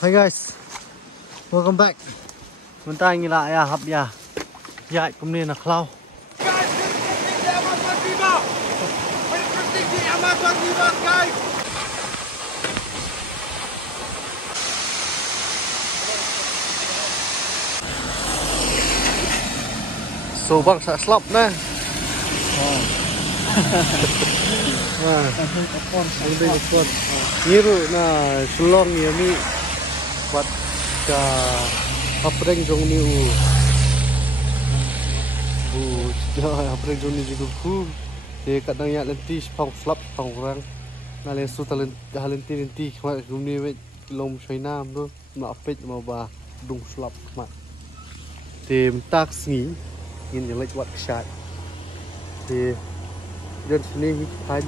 Hi guys, welcome back. Mình tay nghĩ lại à, hấp ya. Dạy cũng nên là cloud. Guys, guys. So bang sa slop na. Ang day kon. Ngiru na sulong yami buat ka apreng jong ni apreng jong ni juga ku. Dia kadang ya lenti pang slop pang orang. Nale su talent lenti kemar ni lom China tu ma apet ma ba dung slop ma. Tim taksi nhìn những lệch quạt sạt thì dân sini hai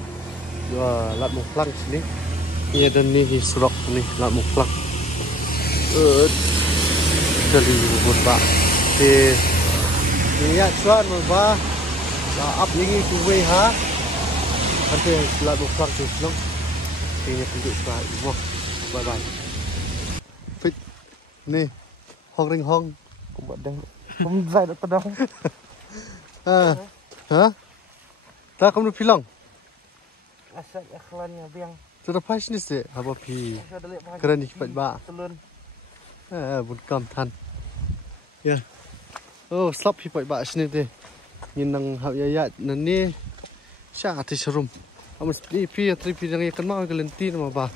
lặn một lăng sini nhà dân này thì sụp này lặn một lăng dari một bạc thì nhà chuan một ba là ấp những cái chú quê hả anh thì lặn một lăng thì nó thì nhà cũng được phải đúng không bye bye fit nè hong cũng vẫn đang không dạy được đâu. Hả? Ta kamu bilang? Asal ikhlannya biang. Sudah pas ni sih, apa pi? Keren ni cepat ba. Bun kam than. Ya. Oh, slap pi ba sini deh. Nhìn nang hab ya nan ni. Sha ti serum. Amas pi tri yang ikan mau ke lenti nama ba.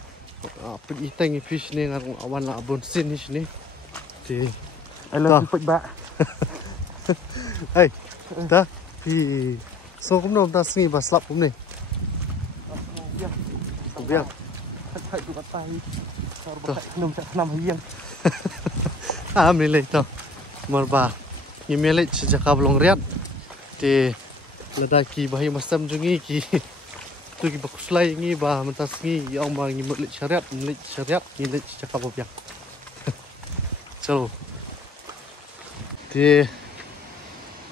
Pi itang pi sini ngarung awan la abon sin ni sini. Ti. I love pi ba. Hey, dah, pi, so cũng đâu ta suy và slap cũng này, không biết, Thay tụi tay, sao nông sản năm hiên, mình lấy tao, mà bà, như mình lấy chỉ cho belong riat, thì là đại kỳ bahaya masam jungi ki, tu ki bagus lagi ni bah mentas ni, ông bà như lấy syariat, như lấy chỉ cho belong riat, chalo, thì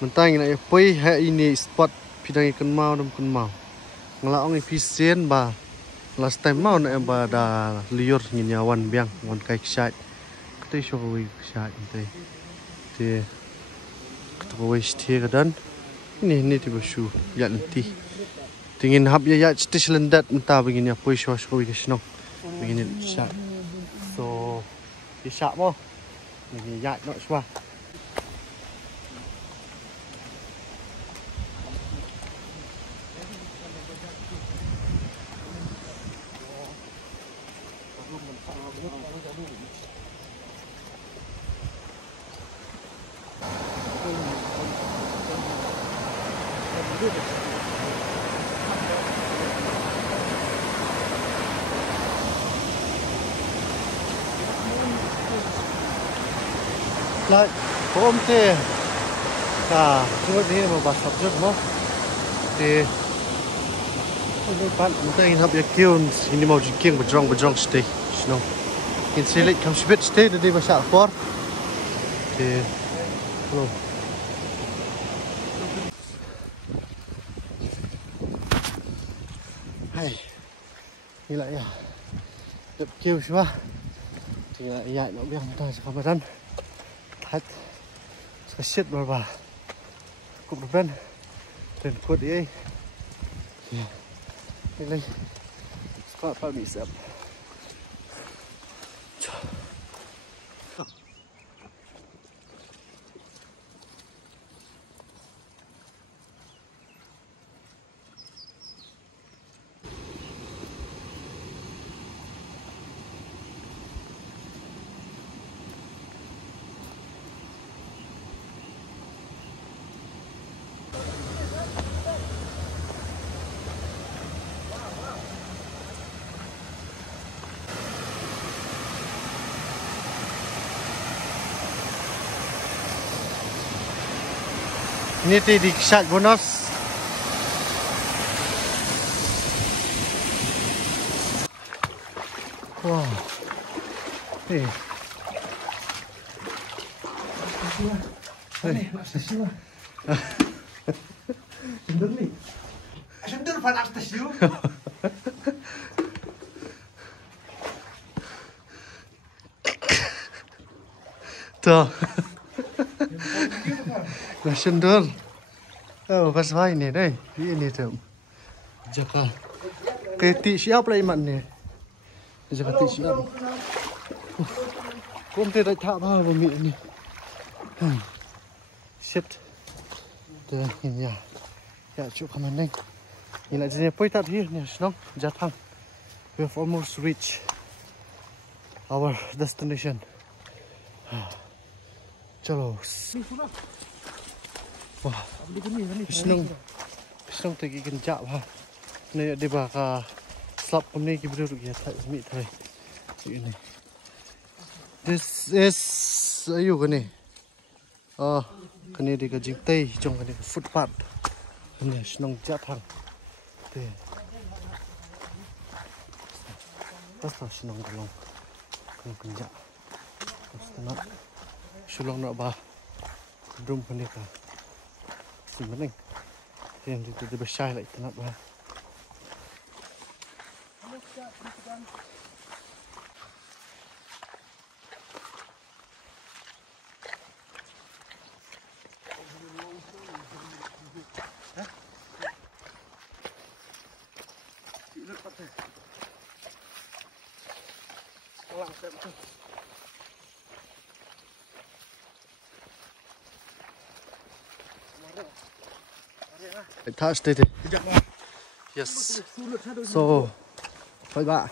mình tay này quay hay ini spot pidang ikan mau dan ikan mau ngelaong efisien ba last time mau na ba da liur nyawan biang wan kai ksat kete showi ksat inte te ketoi stie gadan ini tiba shu ya nanti tingin hab ya stis lendat entah begini apa showi kesno begini sat so isap mo ini ya no swa. Lại hôm thì chúng ta mà bắt sập rất mất thì bạn chúng ta in hợp kêu in mau chỉ kiêng bật rong stay, no, in select kam spit stay để đi vào sạp for thì hello. Hay như lại được kêu chưa thì lại dạy nó biết ta sẽ không ăn hết sẽ shit bà cũng được bên trên cột đi đây có phải bị sập. Ini di shot bonus. Wow. Hey. Sendiri panas tahu. So. Nasional. Oh, pas vai ni đây. Ini tu. Jaka. Keti siap lah iman ni. Jaka keti siap. Kom te dah tak apa bumi ni. Shit. Dah ini ya. Ya cukup kaman neng. Ini lah jenis poi tak dia ni senang jatang. We have almost reached our destination. Chalo. Wah. Senang tegi kenjap ha. Ni dia baka slap kami ki berdua ya tak semit thai. Ini. This is ayu kani. Kani dia kajing tei jong kani footpath. Ini senang jatang. Te. Pasta senang tolong. Kena kenjap. Pasta nak sulong nak bah. Drum kani ka. Simpening. Yang itu besar lagi tenat bah. Touch đây. Yes. So, các bạn,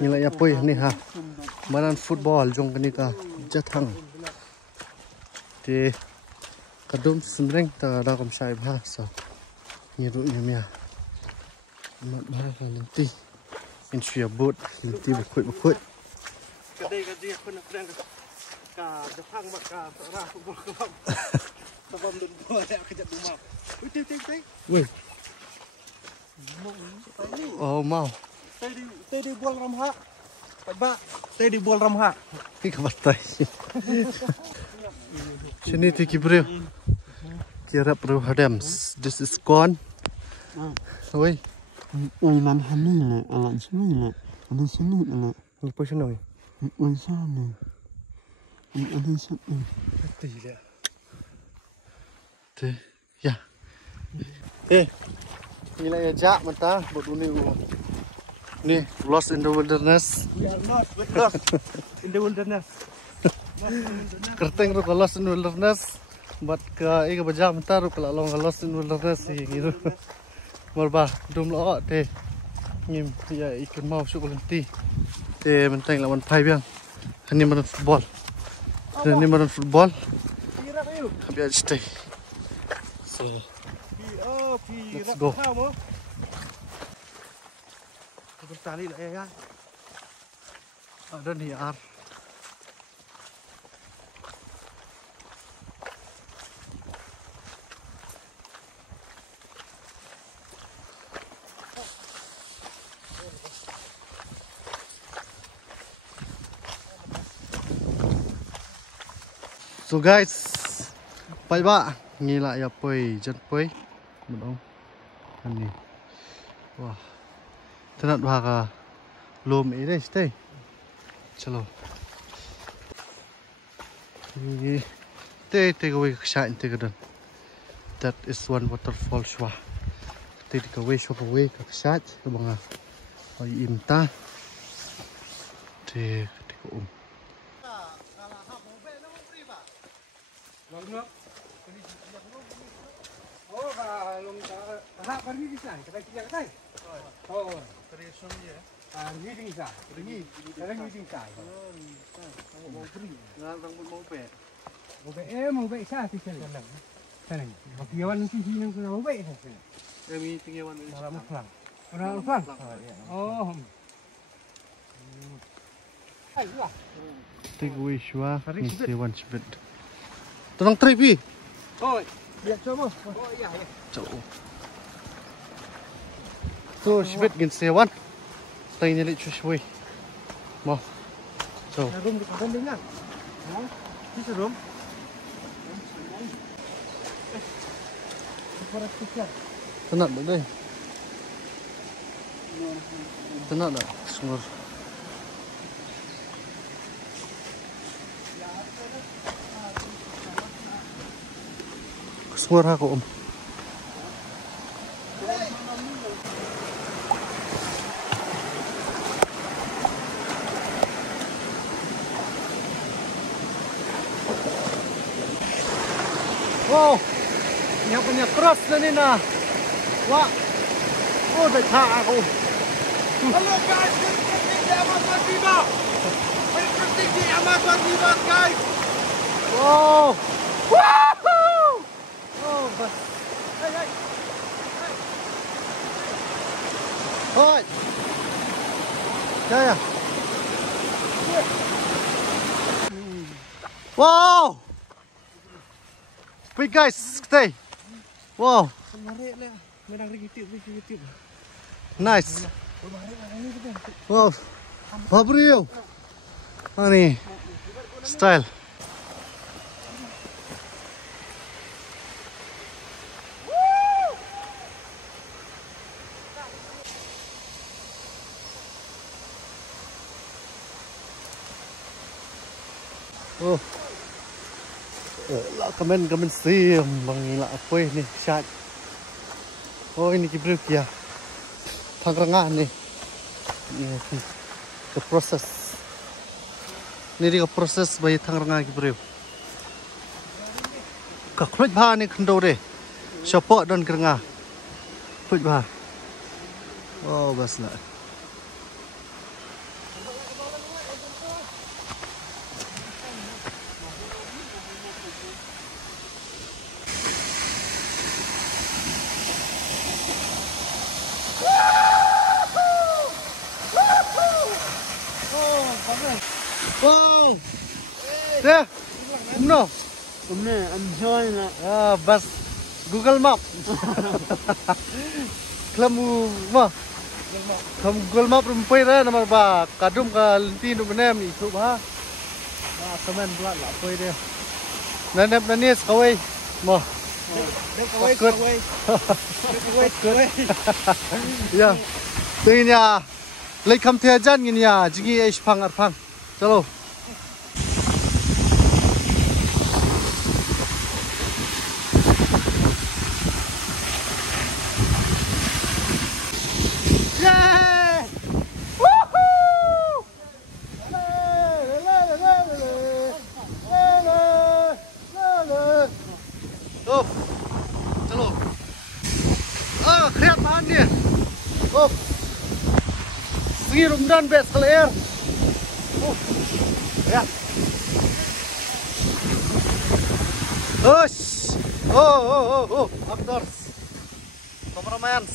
nhìn lại pui ni ha. Main football jong kani ka jathang. Thì kadum semreng ta da kom sai ba so. Ngiru nyamia. Mat ba ka nanti. In shia boat nanti bekut. Kadai aku nak kena ka jathang ba ka ra football ka. Sebab dun bola kejap rumah. Wih. Wih. Oh, mau. Tây đi buông ram hạ. Ba, tây đi buông ram hạ. Cái cái tay. Sini ti kibreu. Kira perlu hadams. This is gone. Oi. Oi man hani le, alan sini le. Ada sini le. Ni po sino. Oi sana. Ada sini. Ti le. Te. Ya. Ini lah ya jak mata buat dunia. Ni lost in the wilderness. We are not lost in the wilderness. Kerteng ru lost in the wilderness. Buat ke ika baja mata ru kalau long lost in the wilderness sih gitu. Morba dum lo te. Ngim ya ikan mau syuk lenti. Te menteng lawan pai biang. Hani main football. Hani main football. Biar stay. So let's go. Tali lah ya. Ada nih ar. So guys, bye bye. Ngila ya poi, jan poi. Betul. Ini. Wah. Tenat bahaka lom ini stay. Chalo. Ini take away shine take dan. That is one waterfall shwa. Take away shop away ka shot banga. Ai imta. Take Oh, kalau hak pergi di sana, kita kerja ke sana. Oh, Terus dia. Pergi di sana. Pergi di sana. Mau beri. Ngang mau pe. Mau baik sah di sana. Sana. Bagian sisi yang kena mau baik sana. Kami tinggal wan. Orang pulang. Orang pulang. Oh. Ayolah. Take away shwa. Ni one split. Tolong try pi. Oh. Ya, coba. Oh, iya, ya. Coba. Tu shbet gin sewan. Tai ni lecuk shwe. Mau. So. Rum di kanan dengan. Ha? Di rum. Para tikar. Tenat dah deh. Tenat dah. Sungguh. Suara aku om. Wow, yang punya keras dan ini nah. Wah, oh tak aku. Hello guys, interesting di Amazon River. Interesting di Amazon River guys. Wow, woohoo! Oh, bas. Hey, hey. Hoi. Ya ya. Wow. Big guys, stay. Wow, Menarik lah. Menang rigitik. nice. Wow, Fabrio. Ani, style. Oh, lah kamen sim bang gila apa ini chat. Oh ini kibruk ya. Tangerang nih. Ini ke proses. Ini dia ke proses bayi Tangerang kibruk. Kaklut bah ni kendo deh. Siapa dan kerengah. Klut bah. Oh baslah. Wow. Deh. No. I'm enjoying it. Ah, bas Google Map. Kamu mah. Kamu Google Map rumpai dah nama ba. Kadum ka linti nu benem itu ba. Ah, kamen belat lah apa dia. Nanep nanis kawai. Mah. Kawai. Ya. Tengnya. Lek kam tiajan gini ya. Jigi es pang arpang. Chalo. Yeah! Woohoo! Up. Chalo. Ah, khiat bahan dia. Up. Segi rumdan best clear. Ya. Hush. Oh. Outdoors. Cameraman.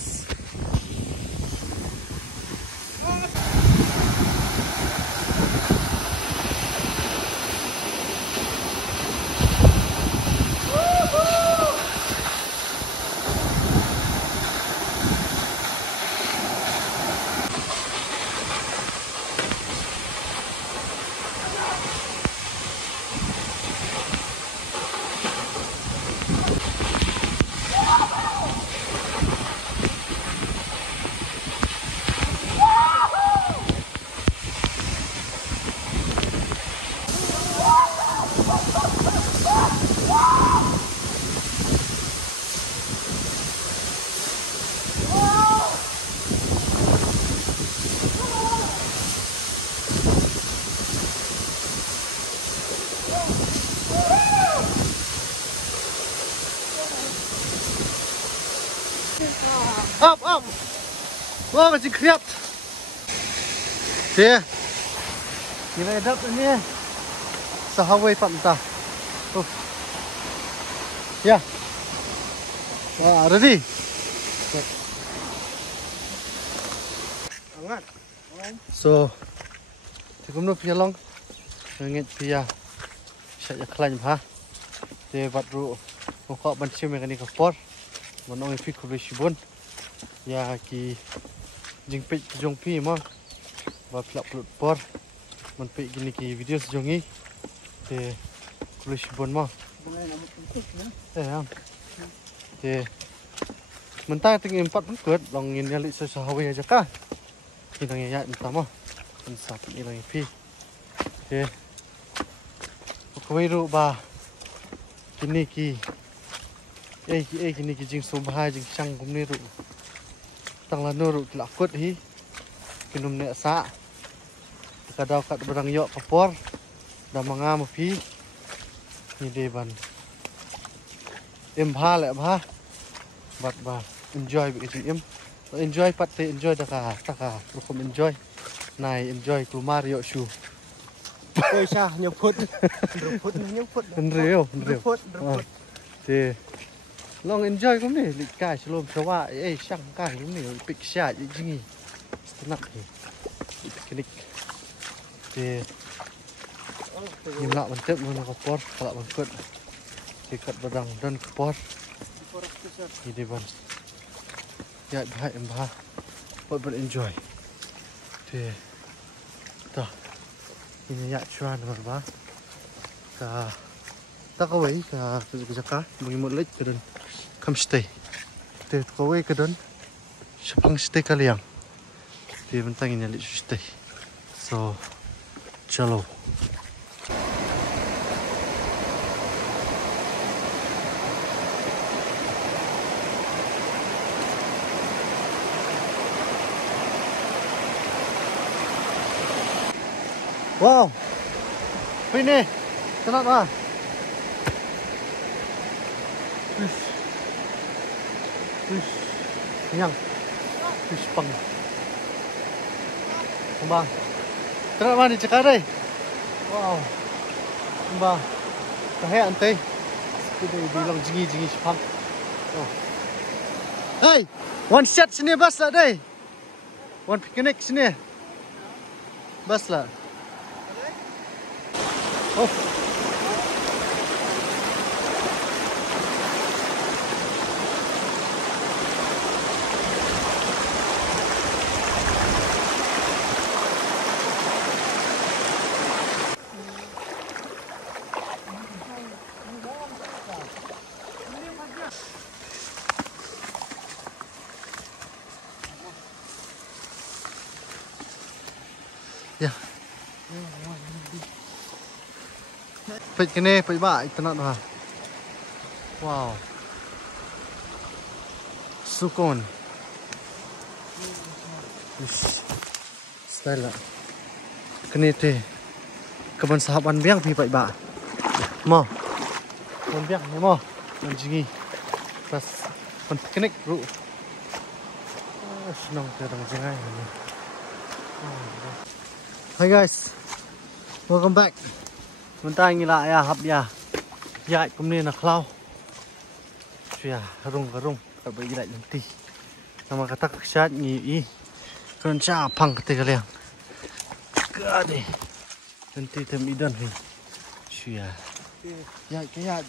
Up. Wah, masih kriat. Dia. Gila edap ini. Sahawai pak mentah. Ya. Wah, ready. Angat. So, tikum nu pia long. Ngit pia. Saya klan ha. Dia batru. Mokok banci mekanik kapor. Manong ifik kubishibun. Ya ki jingpit jongpi mah baplak pelut por manpik gini ki video sejongi te kubishibun mah te mentah tinggi 4 pengkut long ini alik sesahawi aja kah kita ngiyat entah mah insap ini lagi pi te Kawiru ba kini ki kini ki jing subha jing sang kumni ru tang lanu ru kilakut hi kinum ne sa kadau kat barang yok kapor da manga mapi ni de ban em bha le bha bat ba enjoy bi em enjoy pat te enjoy taka rukum enjoy nai enjoy kumar yo shu Ôi cha, nhiều phút. Nhiều phút. Real. Phút. Thì long enjoy cũng này lịch cài cho lôm cho wa ấy sang cài cũng này bị xả gì chứ gì nặng thì picnic thì nhìn lại mình tiếp luôn là pot lại mình cất thì cất vào đằng đơn pot thì đi vào dạy hai em ba vẫn enjoy thì đó ini ya cuan berapa ka tak away ka kerja mengimut lek kedan come stay te kawai kedan sepang stay kaliang dia bentang ini lek stay so chalo wow ini tenang ah Nyang fish pang Bang tenang mana cakap đây wow Bang kahit antay kita bilang jingi pang hey one shot sini bas lah day one picnic sini bas lah oh ya Pit kene pit ba itanat ha. Wow. Sukon. Style. Kene te. Kaban sahaban biang pi pit ba. Mo. Kon biang ni mo. Menjingi. Pas kon piknik ru. Senang terang jengai ni. Hi guys. Welcome back. Mình tay nghĩ lại hấp ya dạy cũng nên là khlau chia rung ở bây giờ lại lần ti mà cái tắc sát nhỉ ý con cha phăng cái cái liền cứ đi lần ti thêm ít đơn thì chia dạy cái dạy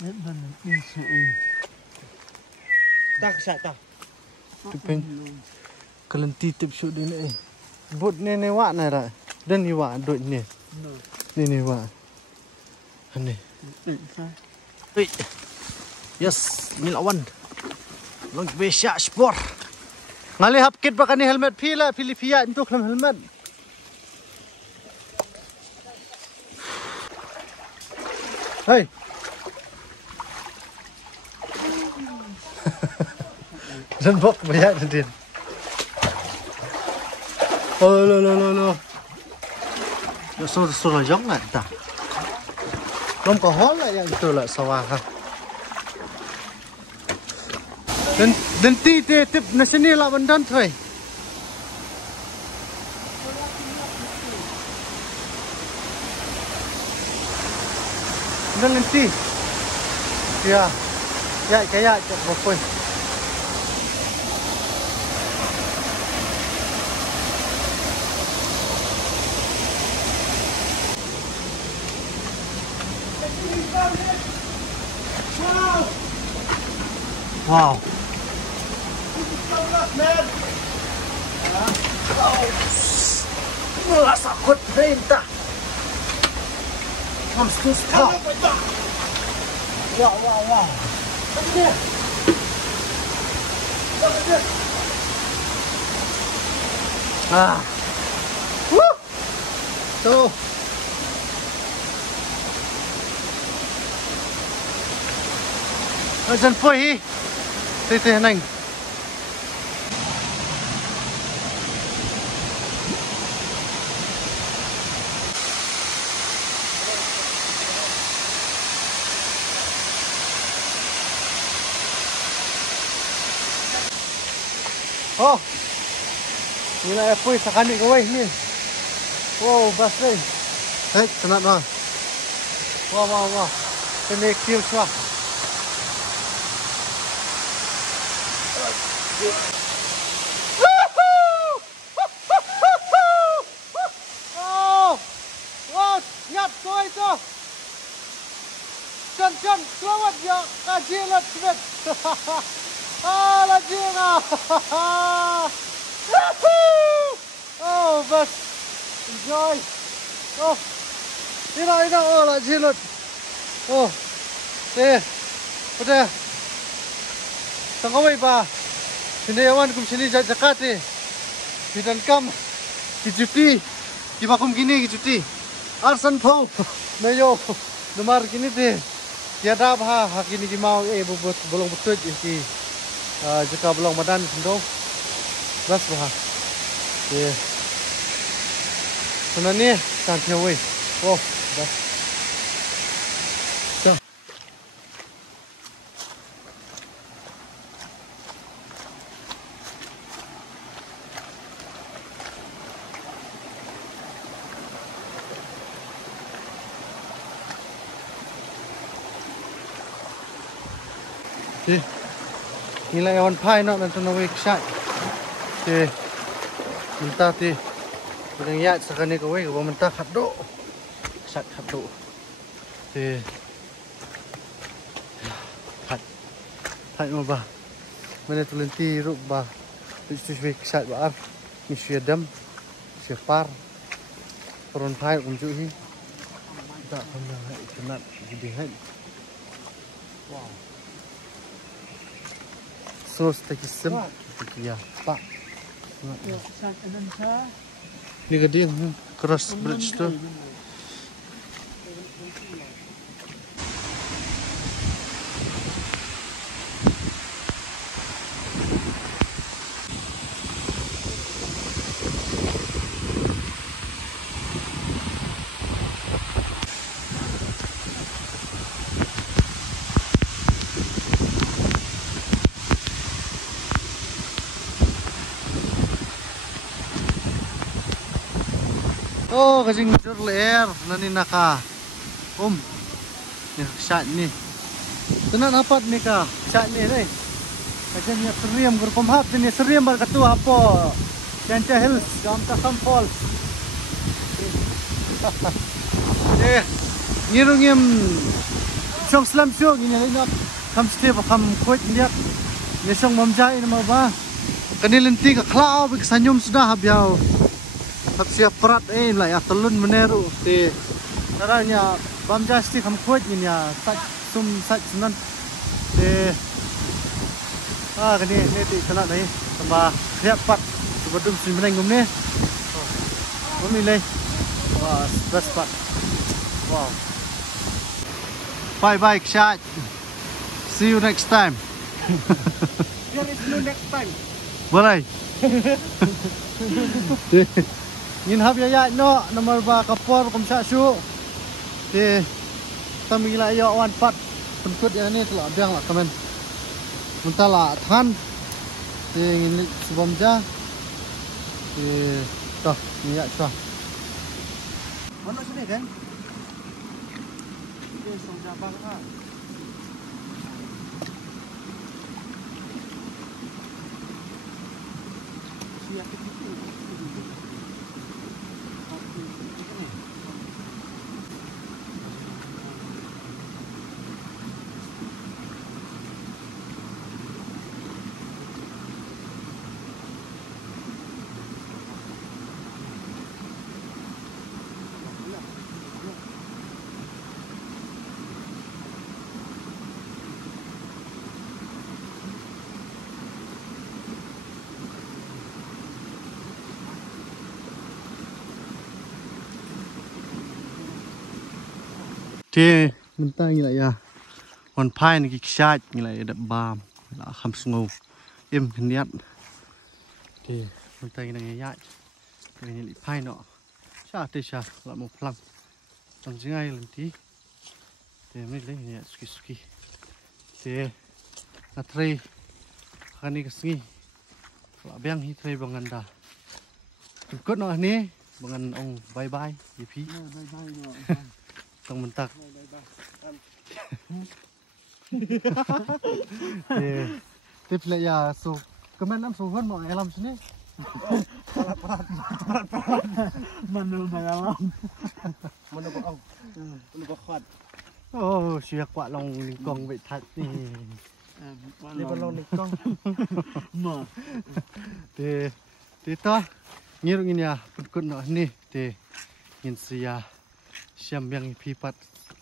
biết lần đi sự tắc sát ta chụp hình cái lần ti tiếp xúc đến đây bút này vạ này rồi đơn như vạ đội này này vạ anh này yes milawan long besha sport ngali hap kit pakai helmet pila Filipia untuk helmet hey dân bốc bây giờ tiền oh lo nó số là giống này ta không có hót lại yang itu lah sawah ha dan ti tip na sini lah bandan thôi dan ti ya kayak apa wow. Merasa kuat perintah. Comes to stop. Wow. Tuh. Ở dân phơi hi. Thế này. Oh. Ini lah apa sakani kau ni. Oh, bas ni. Hei, kenapa? Wah. Kena kill cua. Oh, wow, nyap toi tu. Chân, selamat ya, kajilat sebet. Lagi na. Oh, bas. Enjoy. Oh, ina, lagi lut. Oh, pada. Tangawai ba. Sinayawan kum sini Jakarta. Bidan kam kijuti. Kibakum gini kijuti. Arsan phau. Nayo. Nomor gini deh. Tiada bah hakini ki mau bubut bolong betut ki. Jika belum badan sendok. Bas bah. Ye. Sebenarnya santai wei. Oh, bas. Nilai awan pai nak nanti nawik syak. Mentah ti. Bidang yak sekali kau kau mentah khaduk. Syak khaduk. Hai mau bah. Mana tulenti ruk bah. Wik syak bah. Misi adam. Separ. Peron pai unjuk hi. Tak pernah kenat gede hai. Wow. Sos takisem ya pak ni gede cross bridge tu oh kasing jur leer nani naka ni syak ni tenan dapat ni ka syak ni deh kajian ni seriam gerkom hap ni seriam bar katu apa Canta Hills Gamta Sam Falls ngirungim chong slam chong ni ni nak kam step kam kuat lihat ni chong mamjai nama ba kanilenti ka klau bi sanyum sudah habiau siap perat lah ya telun meneru di caranya bamjasti kam kuat ni ya sat sunan di kini ni ti kena ni tambah siap pat sebelum sebenarnya ngum ni memilih wah best pat wow bye shot see you next time There is no next time. boleh Nhìn hấp ya no nomor ba kapor kum sa su te tamila ya wan pat penkut ya ni telah biang lah kamen mentala than te ngin sebom ja te toh ni ya toh mana sini kan te song ja bang ha siap itu Thì mình ta như lại hoàn phai này cái chai như lại đập bàm là khăm ngầu em hình nhất thì mình ta như này nhảy này như lại phai nọ chả tê chả là một lăng trong dưới ngay lần tí thì mới lấy như suki thì là tray cái này cái gì là beng hi tray bằng ngân đà cốt nọ này bằng ngân ông bye bye gì phí trong mình tắc tiếp lại ya so comment am so hơn mọi làm sini Mana malam. Mana kau au? Mana kau khat? oh siap quạ lòng con vậy thật thì Ni balong ni kong. Mà. thì to nhiều người nhà phật quân nọ nè thì nhìn xia xem yang phi pat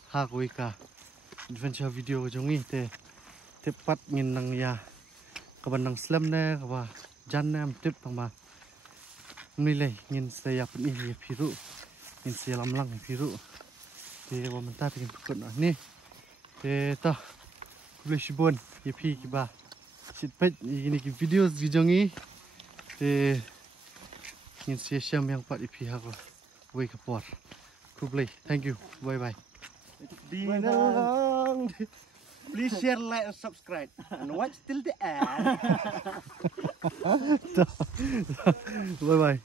ha coi cả adventure video giống như thế tiếp bắt nhìn năng ya các bạn năng slam nè các bạn jan nè tiếp thằng bà mình lấy nhìn xia phật in phi ru nhìn xia làm lăng phi ru thì bọn mình ta thì phật quân nọ nè thì to boleh shibon phi cái bà sit pet ini cái video gì giống như thì nhìn xia xem yang pat phi ha coi quay cái bọt Kublai, thank you, bye bye. Please share, like, and subscribe, and watch till the end. Bye bye.